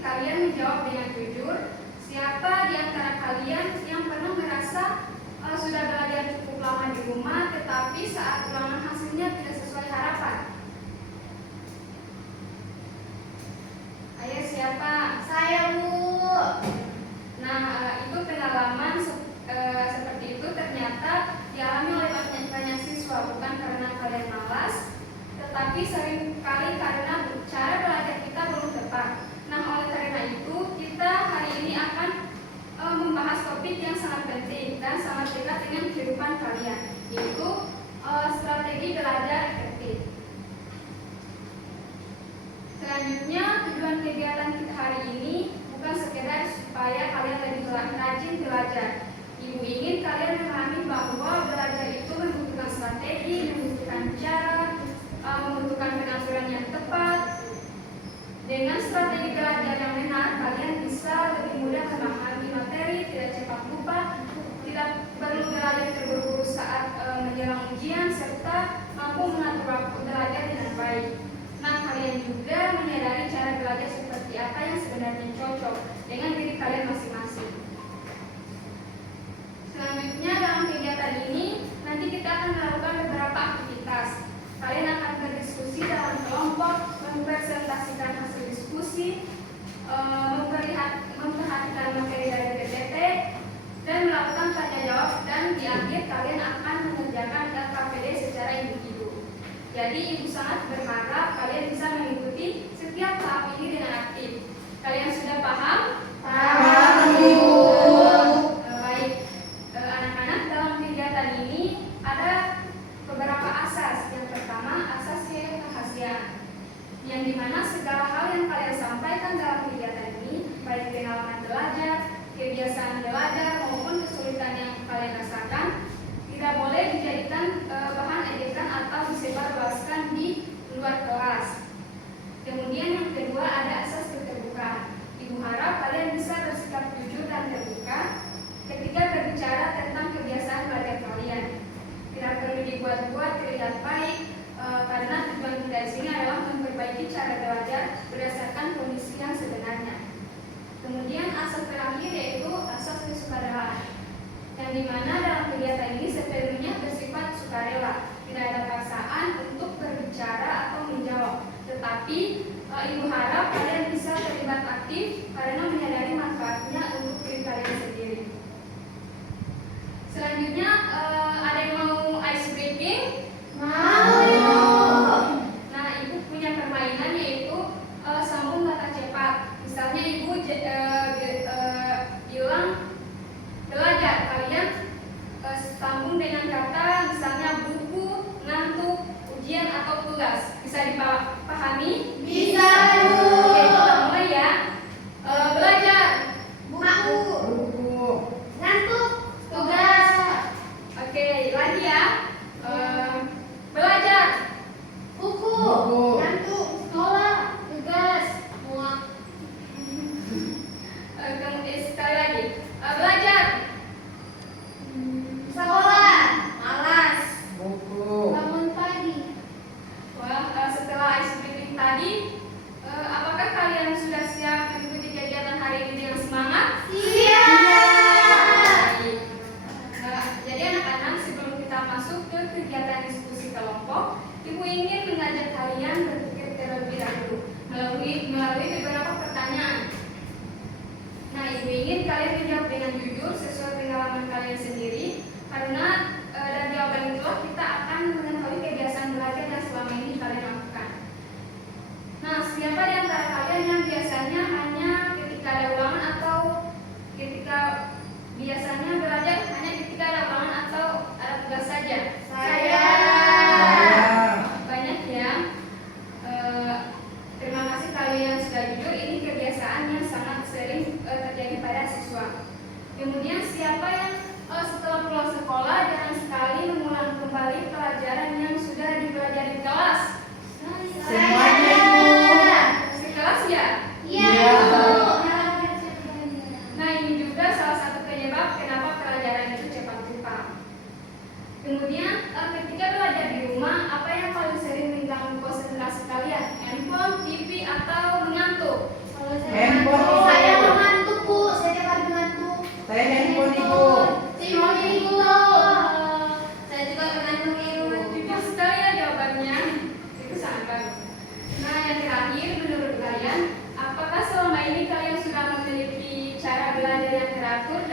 kalian menjawab dengan jujur. Siapa di antara kalian yang pernah merasa sudah belajar cukup lama di rumah, tetapi saat ulangan hasilnya tidak sesuai harapan? Ayo siapa? Saya, Bu. Nah, itu pengalaman seperti itu ternyata dialami oleh banyak siswa, bukan karena kalian malas, tetapi seringkali karena cara belajar kita belum tepat. Nah, oleh karena itu kita hari ini akan membahas topik yang sangat penting dan sangat dekat dengan kehidupan kalian, yaitu strategi belajar efektif. Selanjutnya, tujuan kegiatan kita hari ini bukan sekedar supaya kalian lebih rajin belajar. Ibu ingin kalian memahami bahwa belajar itu membutuhkan strategi, membutuhkan cara, membutuhkan pengaturan yang tepat. Dengan strategi belajar yang benar, kalian bisa lebih mudah memahami materi, tidak cepat lupa, tidak perlu belajar terburu-buru saat menjelang ujian, serta mampu mengatur waktu belajar dengan baik. Nah, kalian juga menyadari cara belajar seperti apa yang sebenarnya cocok dengan diri kalian masing-masing. Selanjutnya, dalam kegiatan ini, nanti kita akan melakukan beberapa aktivitas. Kalian akan berdiskusi dalam kelompok, mempresentasikan hasil diskusi, memperhatikan materi dari PPT, dan melakukan tanya jawab, dan di akhir kalian akan mengerjakan LKPD secara individu. Jadi ibu sangat berharap kalian bisa mengikuti setiap tahap ini dengan aktif. Kalian sudah paham? Paham, Ibu. Baik, anak-anak, dalam kegiatan ini ada beberapa asas. Yang pertama, asas kerahasiaan, yang dimana segala hal yang kalian sampaikan dalam kegiatan ini, baik pengalaman belajar, kebiasaan belajar, maupun kesulitan yang kalian rasakan, tidak boleh dijadikan bahan ejekan atau disebarluaskan di luar kelas. Kemudian yang kedua ada asas keterbukaan. Ibu harap kalian bisa bersikap jujur dan terbuka ketika berbicara tentang kebiasaan belajar kalian. Tidak perlu dibuat-buat terlihat baik, karena tujuan kita di sini adalah memperbaiki cara belajar berdasarkan kondisi yang sebenarnya. Kemudian asas terakhir yaitu asas kesukarelaan, yang dimana dalam kegiatan ini sepenuhnya bersifat sukarela, tidak ada paksaan untuk berbicara atau menjawab, tetapi ibu harap kalian bisa terlibat aktif karena menyadari manfaatnya untuk diri kalian sendiri. Selanjutnya ada yang mau ice breaking? Mau, Ibu. Nah, ibu punya permainan yaitu sambung kata cepat. Misalnya ibu bilang belajar, kalian sambung dengan kata misalnya buku, ngantuk, ujian atau tugas. Bisa dipahami? Bisa, Bu. Oke, kita mulai ya. Belajar, Buku. Ngantuk. Tugas. oke, lagi ya. Belajar.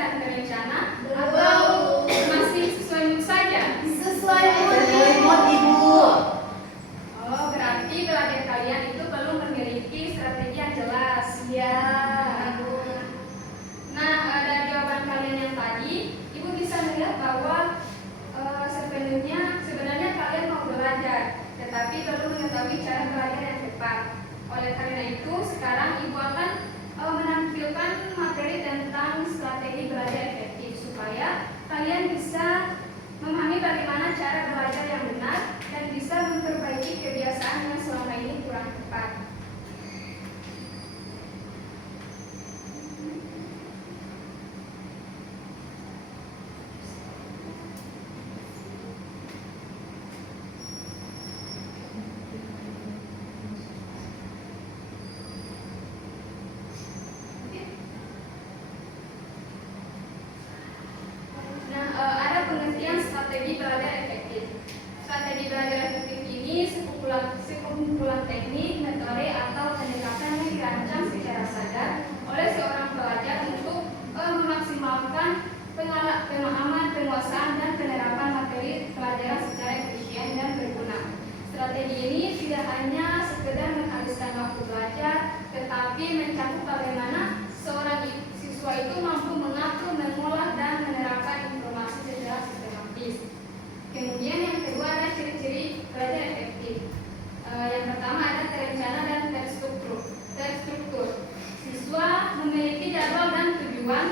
dan terencana Belum. atau masih sesuai mood saja? Sesuai Sesuai mood, Ibu. Oh, berarti belajar kalian itu perlu memiliki strategi yang jelas. Ya. Nah, dari jawaban kalian yang tadi, Ibu bisa melihat bahwa sebenarnya kalian mau belajar, tetapi perlu mengetahui cara belajar yang tepat. Oleh karena itu, sekarang Ibu akan menampilkan materi tentang strategi belajar efektif supaya kalian bisa memahami bagaimana cara belajar yang benar dan bisa memperbaiki kebiasaan yang selama ini kurang tepat. Nah, ada pengertian strategi belajar efektif. Strategi belajar efektif ini sekumpulan teknik, metode atau pendekatan yang dirancang secara sadar oleh seorang pelajar untuk memaksimalkan pemahaman, penguasaan, dan penerapan materi pelajaran secara efisien dan berguna. Strategi ini tidak hanya sekedar menghabiskan waktu belajar, tetapi mencakup bagaimana seorang siswa itu mampu mengatur, mengolah, dan menerapkan informasi secara sistematis. Kemudian yang kedua ada ciri-ciri belajar efektif. Yang pertama ada terencana dan terstruktur. Siswa memiliki jadwal dan tujuan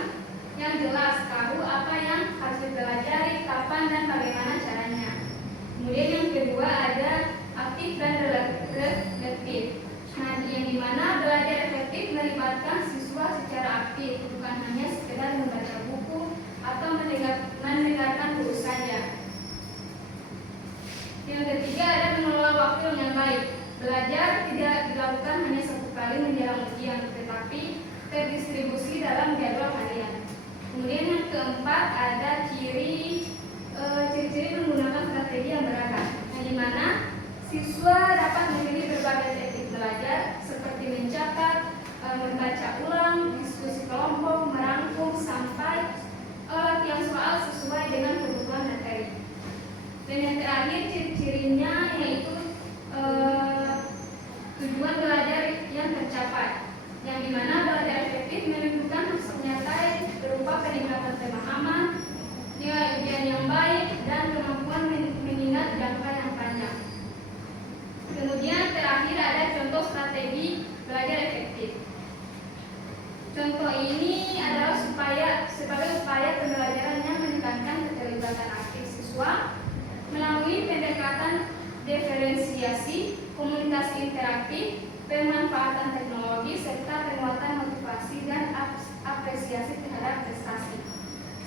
yang jelas, tahu apa yang harus dipelajari, kapan dan bagaimana caranya. Kemudian yang kedua ada aktif dan reflektif. Nah, yang dimana belajar efektif melibatkan siswa secara aktif, bukan hanya sekedar membaca buku atau mendengarkan guru saja. Yang ketiga ada mengelola waktu dengan baik. Belajar tidak dilakukan hanya satu kali menjelang ujian, tetapi terdistribusi dalam jadwal harian. Kemudian yang keempat ada ciri-ciri menggunakan strategi yang beragam, di mana siswa dapat memilih berbagai teknik belajar seperti mencatat, membaca ulang, diskusi kelompok, merangkum, sampai latihan soal sesuai dengan kebutuhan materi. Dan yang terakhir ciri-cirinya yaitu tujuan belajar yang tercapai, yang dimana belajar efektif menunjukkan hasil nyata berupa peningkatan pemahaman, nilai ujian yang baik, dan kemampuan mengingat jangka yang panjang. Kemudian terakhir ada contoh strategi belajar efektif. Contoh ini adalah sebagai upaya pembelajaran yang menekankan keterlibatan aktif siswa melalui pendekatan diferensiasi, komunikasi interaktif, pemanfaatan teknologi, serta penguatan motivasi dan apresiasi terhadap prestasi.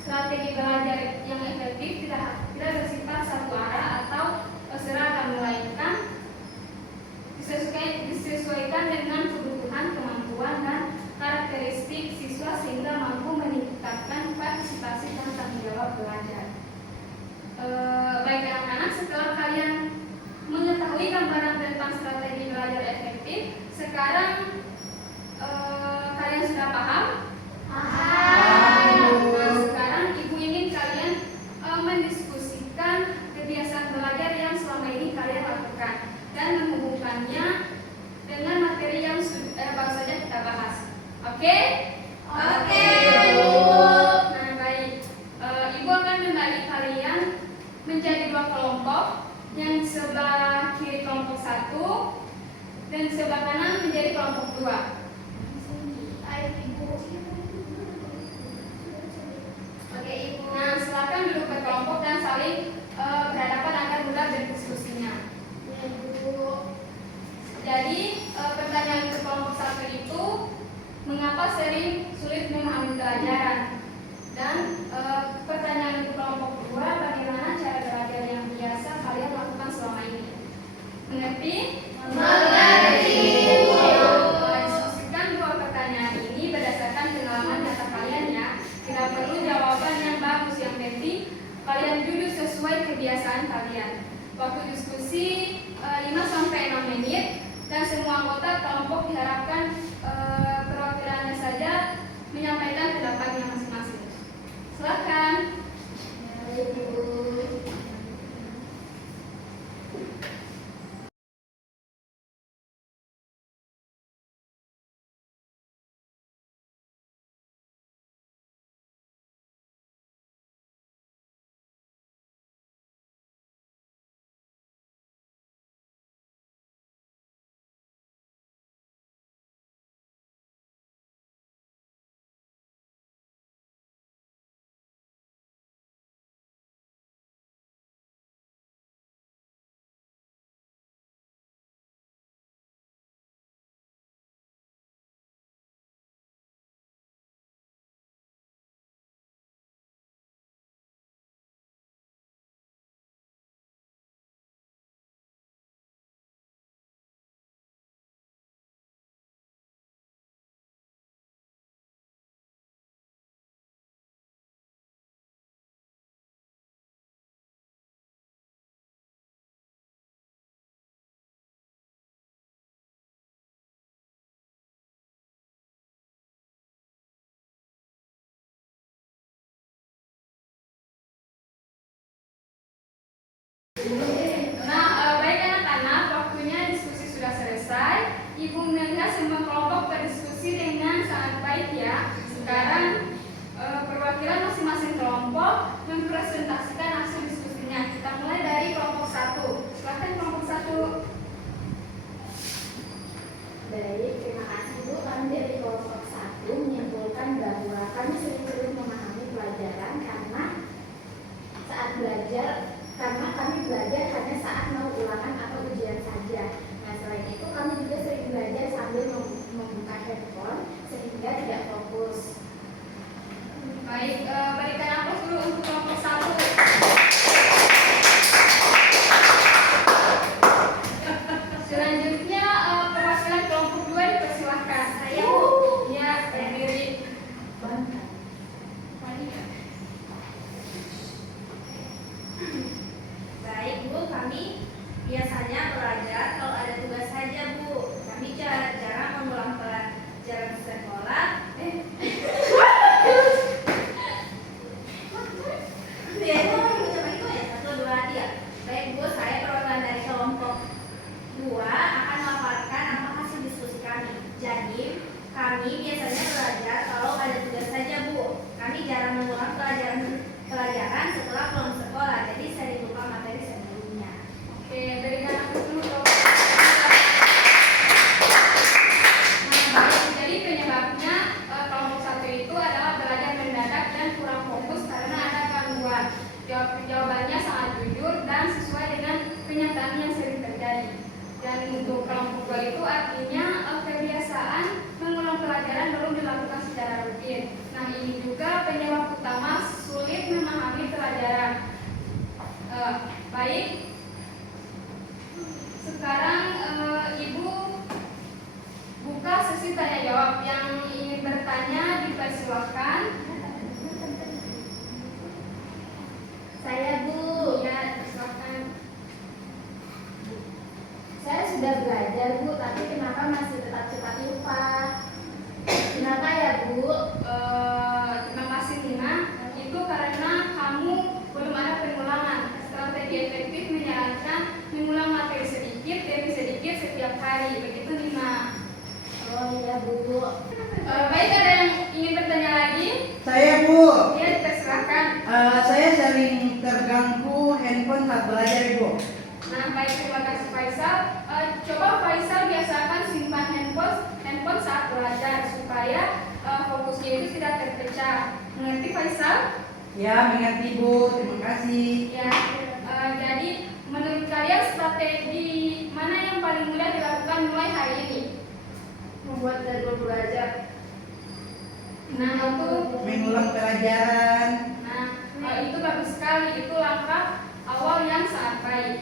Strategi belajar yang efektif tidak bersifat satu arah atau seragam, melainkan disesuaikan dengan kebutuhan, kemampuan, dan karakteristik siswa sehingga mampu meningkatkan partisipasi dan tanggung jawab belajar. Baik anak-anak, setelah kalian mengetahui gambaran tentang strategi belajar efektif, sekarang kalian sudah paham? Nah, sekarang Ibu ingin kalian mendiskusikan kebiasaan belajar yang selama ini kalian lakukan dan menghubungkannya dengan materi yang baru saja kita bahas. Oke? Oke, Ibu. Nah, baik. Ibu akan membagi kalian menjadi dua kelompok, yang sebelah kiri kelompok 1 dan sebelah kanan menjadi kelompok 2. Oke, Ibu. Nah, silakan duduk berkelompok dan saling berhadapan agar mudah berdiskusinya. Jadi, pertanyaan untuk kelompok 1 itu, mengapa sering sulit memahami pelajaran? Dan pertanyaan untuk kelompok 2, bagaimana cara belajar yang biasa kalian lakukan selama ini? Mengerti? Mengerti. Diskusikan dua pertanyaan ini berdasarkan pengalaman nyata kalian ya. Tidak perlu jawaban yang bagus, yang penting kalian jujur sesuai kebiasaan kalian. Waktu diskusi 5-6 menit dan semua anggota kelompok diharapkan perwakilannya saja menyampaikan pendapatnya masing-masing. Baik anak-anak, waktunya diskusi sudah selesai. Ibu melihat semua kelompok berdiskusi dengan sangat baik ya. Sekarang perwakilan masing-masing kelompok mempresentasikan hasil diskusinya. Kita mulai dari kelompok 1. Silakan kelompok 1. Baik, terima kasih Bu. Kami dari kelompok 1 menyimpulkan bahwa kami sering memahami pelajaran karena kami belajar hanya saat mau ulangan atau ujian saja. Nah, selain itu kami juga sering belajar sambil membuka handphone sehingga tidak fokus. Baik, berikan aplaus dulu untuk kelompok 1. Selanjutnya perwakilan kelompok 2 dipersilahkan. Saya ya berdiri. Baik Bu, kami biasanya belajar kalau ada tugas saja Bu. Kami jarang mengulang pelajaran sekolah. Baik Bu, saya perwakilan dari kelompok 2 akan memaparkan apa hasil diskusi kami. Jadi, kami biasanya belajar kalau ada tugas saja Bu. Kami jarang mengulang pelajaran setelah pulang sekolah. Jadi sering lupa materi sebelumnya. Oke, berikan aplaus dulu kelompok 1. Baik, jadi penyebabnya kelompok 1 itu adalah belajar mendadak dan kurang fokus karena ada gangguan. Jawabannya sangat jujur dan sesuai dengan kenyataan yang sering terjadi. Dan untuk kelompok 2 itu artinya kebiasaan mengulang pelajaran belum dilakukan secara rutin. Nah, ini juga penyebab utama sulit memahami pelajaran. Baik, sekarang Ibu buka sesi tanya jawab. Yang ingin bertanya dipersilakan. Saya Bu. Ya, silakan. Saya sudah belajar Bu, tapi kenapa masih tetap cepat lupa? Kenapa ya Bu? Terima kasih Nina. Itu karena kamu belum ada pengulangan. Strategi efektif menyarankan mengulang materi sedikit demi sedikit setiap hari. Begitu Nina. Oh iya Bu. Baik, ada yang ingin bertanya lagi? Saya Bu, Ya, dipersilakan. saya sering terganggu handphone saat belajar Ibu. Nah, baik, terima kasih Faisal. Coba Faisal biasakan simpan handphone saat belajar supaya fokusnya itu tidak terpecah. Mengerti Faisal? Ya, mengerti Bu, terima kasih. Ya, jadi menurut kalian strategi mana yang paling mudah dilakukan mulai hari ini? Membuat jadwal belajar. Nah, itu Mengulang pelajaran. itu bagus sekali. Itu langkah awal yang sangat baik.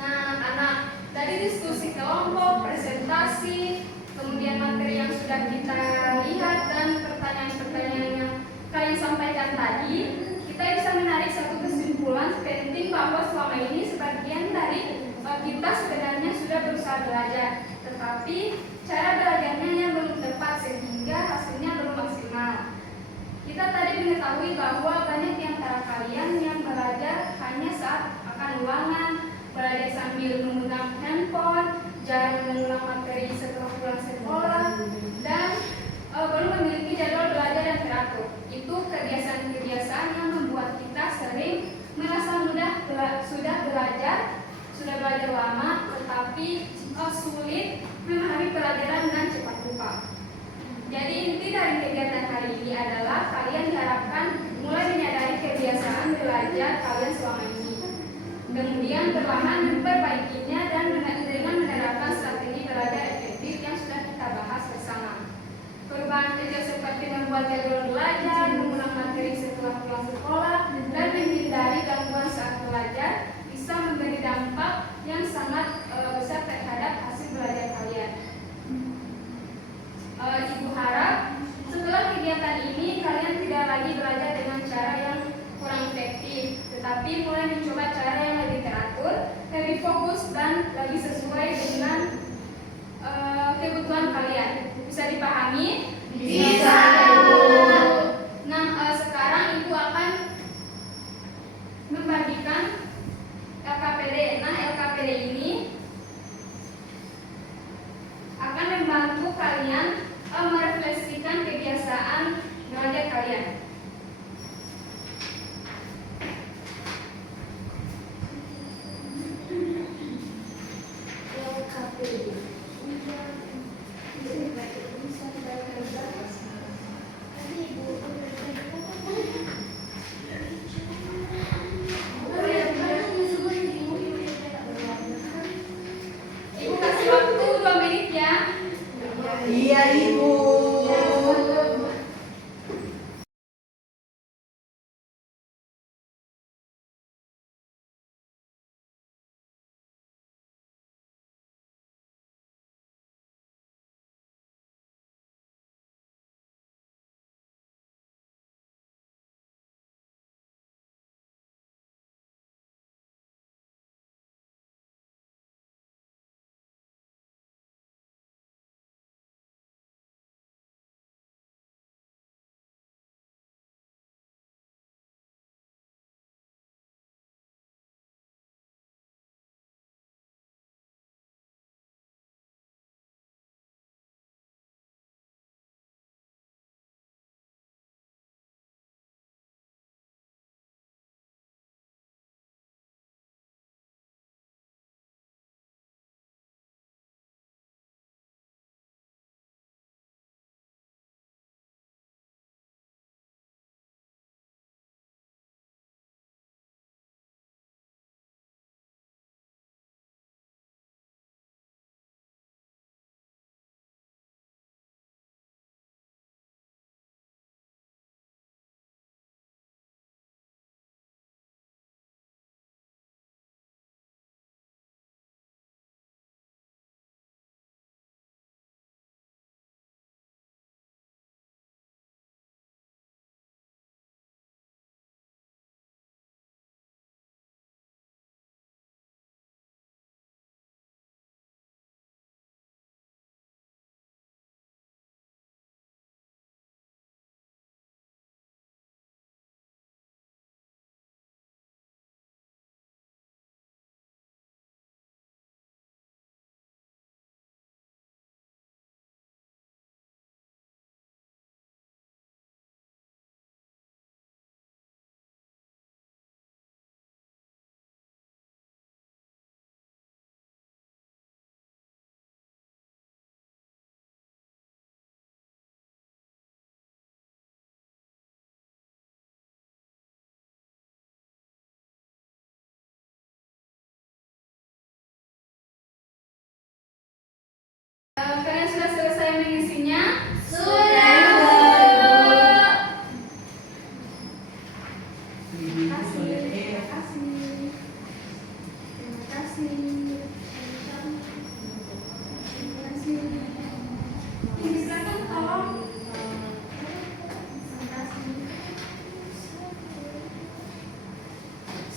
Nah, anak, dari diskusi kelompok, presentasi, kemudian materi yang sudah kita lihat dan pertanyaan-pertanyaan yang kalian sampaikan tadi, kita bisa menarik satu kesimpulan penting bahwa selama ini sebagian dari kita sebenarnya sudah berusaha belajar, tetapi cara belajarnya yang belum tepat sehingga hasilnya belum maksimal. Kita tadi mengetahui bahwa banyak di antara kalian yang belajar hanya saat akan ulangan, belajar sambil menggunakan handphone, jarang mengulang materi setelah pulang sekolah, dan belum memiliki jadwal belajar yang teratur. Itu kebiasaan-kebiasaan yang membuat kita sering merasa sudah belajar lama, tetapi sulit memahami pelajaran dan cepat lupa. Jadi inti dari kegiatan hari ini adalah kalian diharapkan mulai menyadari kebiasaan belajar kalian selama ini. Kemudian perlahan memperbaikinya dan dengan menerapkan strategi belajar efektif yang sudah kita bahas bersama. Perubahan kecil seperti membuat jadwal belajar, mengulang materi setelah pulang sekolah, dan menghindari gangguan saat belajar bisa memberi dampak yang sangat besar terhadap hasil belajar kalian. Ibu harap setelah kegiatan ini kalian tidak lagi belajar dengan cara yang kurang efektif, tetapi mulai mencoba cara yang lebih teratur, lebih fokus dan lebih sesuai dengan kebutuhan kalian. Bisa dipahami? Bisa. Nah, sekarang Ibu akan membagikan LKPD. Nah, LKPD ini akan membantu kalian merefleksikan kebiasaan belajar kalian. Ibu kasih waktu 2 menit ya. Iya, Ibu. Kalian sudah selesai mengisinya? Sudah. Terima kasih. Terima kasih. Terima kasih. Terima kasih. Ini di belakang tolong. Terima kasih.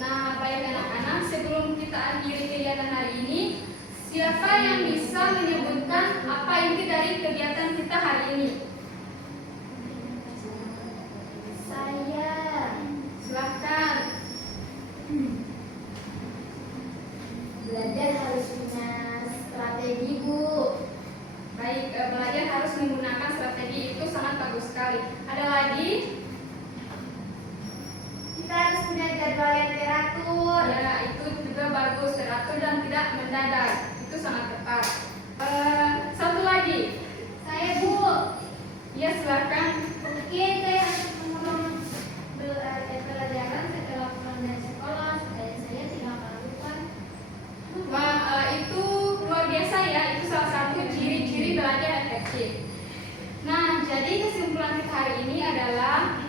Nah, baik anak-anak, sebelum kita akhiri kegiatan hari ini, siapa yang bisa menyebutkan apa inti dari kegiatan kita hari ini? Saya. Silahkan. Belajar harus punya strategi, Bu. Baik, belajar harus menggunakan strategi, itu sangat bagus sekali. Ada lagi? Kita harus punya jadwal yang teratur. Ya, itu juga bagus, teratur dan tidak mendadak. Itu sangat tepat. Satu lagi. Saya, Bu. Ya, silakan. Mungkin saya harus mengulang pelajaran setelah pulang dari sekolah supaya saya tidak melakukan. Wah, itu luar biasa ya. Itu salah satu ciri-ciri belajar efektif. Nah, jadi kesimpulan kita hari ini adalah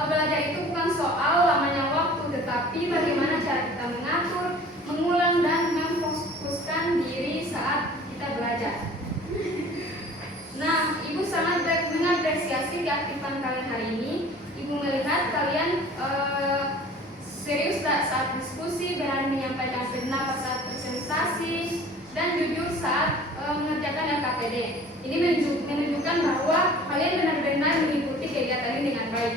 belajar itu bukan soal lamanya waktu, tetapi bagaimana cara kita mengatur, mengulang dan memfokuskan diri saat kita belajar. Nah, Ibu sangat mengapresiasi keaktifan kalian hari ini. Ibu melihat kalian serius saat diskusi, berani menyampaikan pendapat saat presentasi, dan jujur saat mengerjakan LKPD. Ini menunjukkan bahwa kalian benar-benar mengikuti kegiatan ini dengan baik.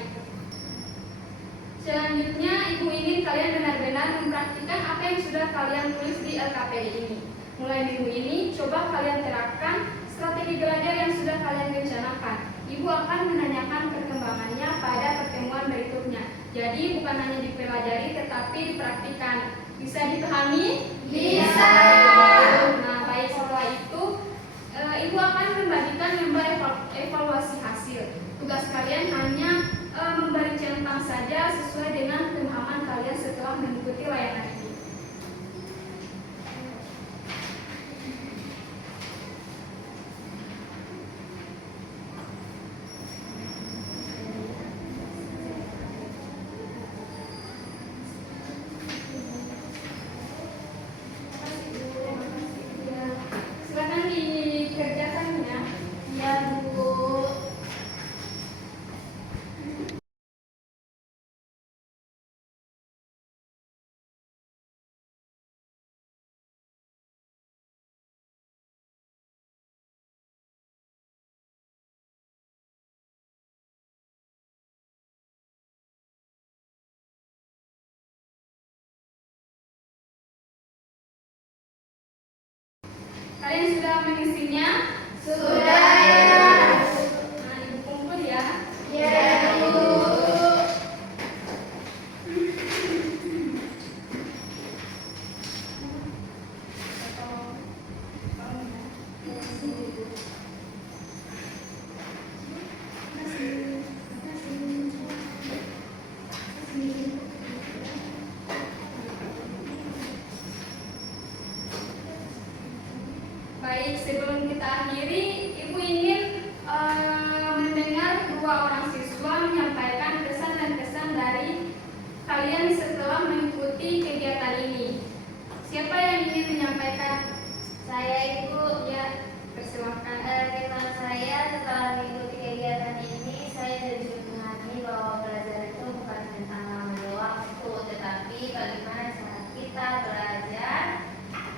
Selanjutnya, Ibu ingin kalian benar-benar mempraktikkan apa yang sudah kalian tulis di LKPD ini. Mulai minggu ini, coba kalian terapkan strategi belajar yang sudah kalian rencanakan. Ibu akan menanyakan perkembangannya pada pertemuan berikutnya. Jadi bukan hanya dipelajari tetapi dipraktikkan. Bisa dipahami? Bisa. Nah, baik, setelah itu Ibu akan membagikan lembar evaluasi hasil. Tugas kalian hanya memberi centang saja sesuai dengan pemahaman kalian setelah mengikuti layanan ini. Silakan dikerjakan ya. Ya, Bu. Kalian sudah mengisinya? Sudah, ya. Nah, Ibu kumpul ya. Ya, Bu. Baik, sebelum kita akhiri, Ibu ingin mendengar dua orang siswa menyampaikan pesan dan kesan dari kalian setelah mengikuti kegiatan ini. Siapa yang ingin menyampaikan? Saya, Ibu. Ya, persilakan. Kesan saya setelah mengikuti kegiatan ini, saya jadi memahami bahwa belajar itu bukan tentang nama doang, tetapi bagaimana cara kita belajar.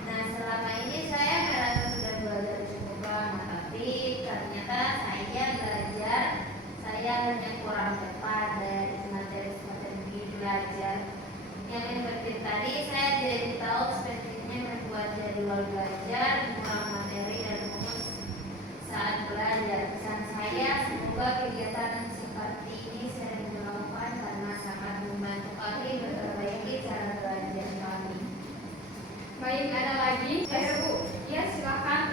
Nah, selama ini saya merasa sudah belajar cukup lama, tapi ternyata saya hanya kurang tepat dari materi-materi belajar. Yang penting tadi saya jadi tahu pentingnya membuat jadwal belajar, mengulang materi dan fokus saat belajar. Pesan saya, semoga kegiatan seperti ini sering dilakukan karena sangat membantu kami memperbaiki cara belajar kami. Baik, ada lagi? Saya, Bu. Ya, silakan.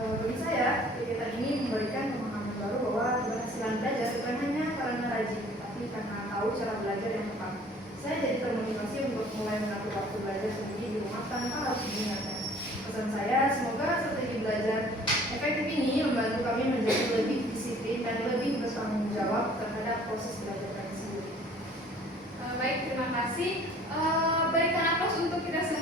Bagi saya, kegiatan ini memberikan pemahaman baru bahwa keberhasilan belajar bukan hanya karena rajin, tapi karena tahu cara belajar yang tepat. Saya jadi termotivasi untuk mulai mengatur waktu belajar sendiri di rumah tanpa harus diingatkan. Pesan saya, semoga strategi belajar efektif ini membantu kami menjadi lebih disiplin dan lebih bertanggung jawab terhadap proses belajar kami sendiri. Baik, terima kasih. Berikan aplaus untuk kita semua.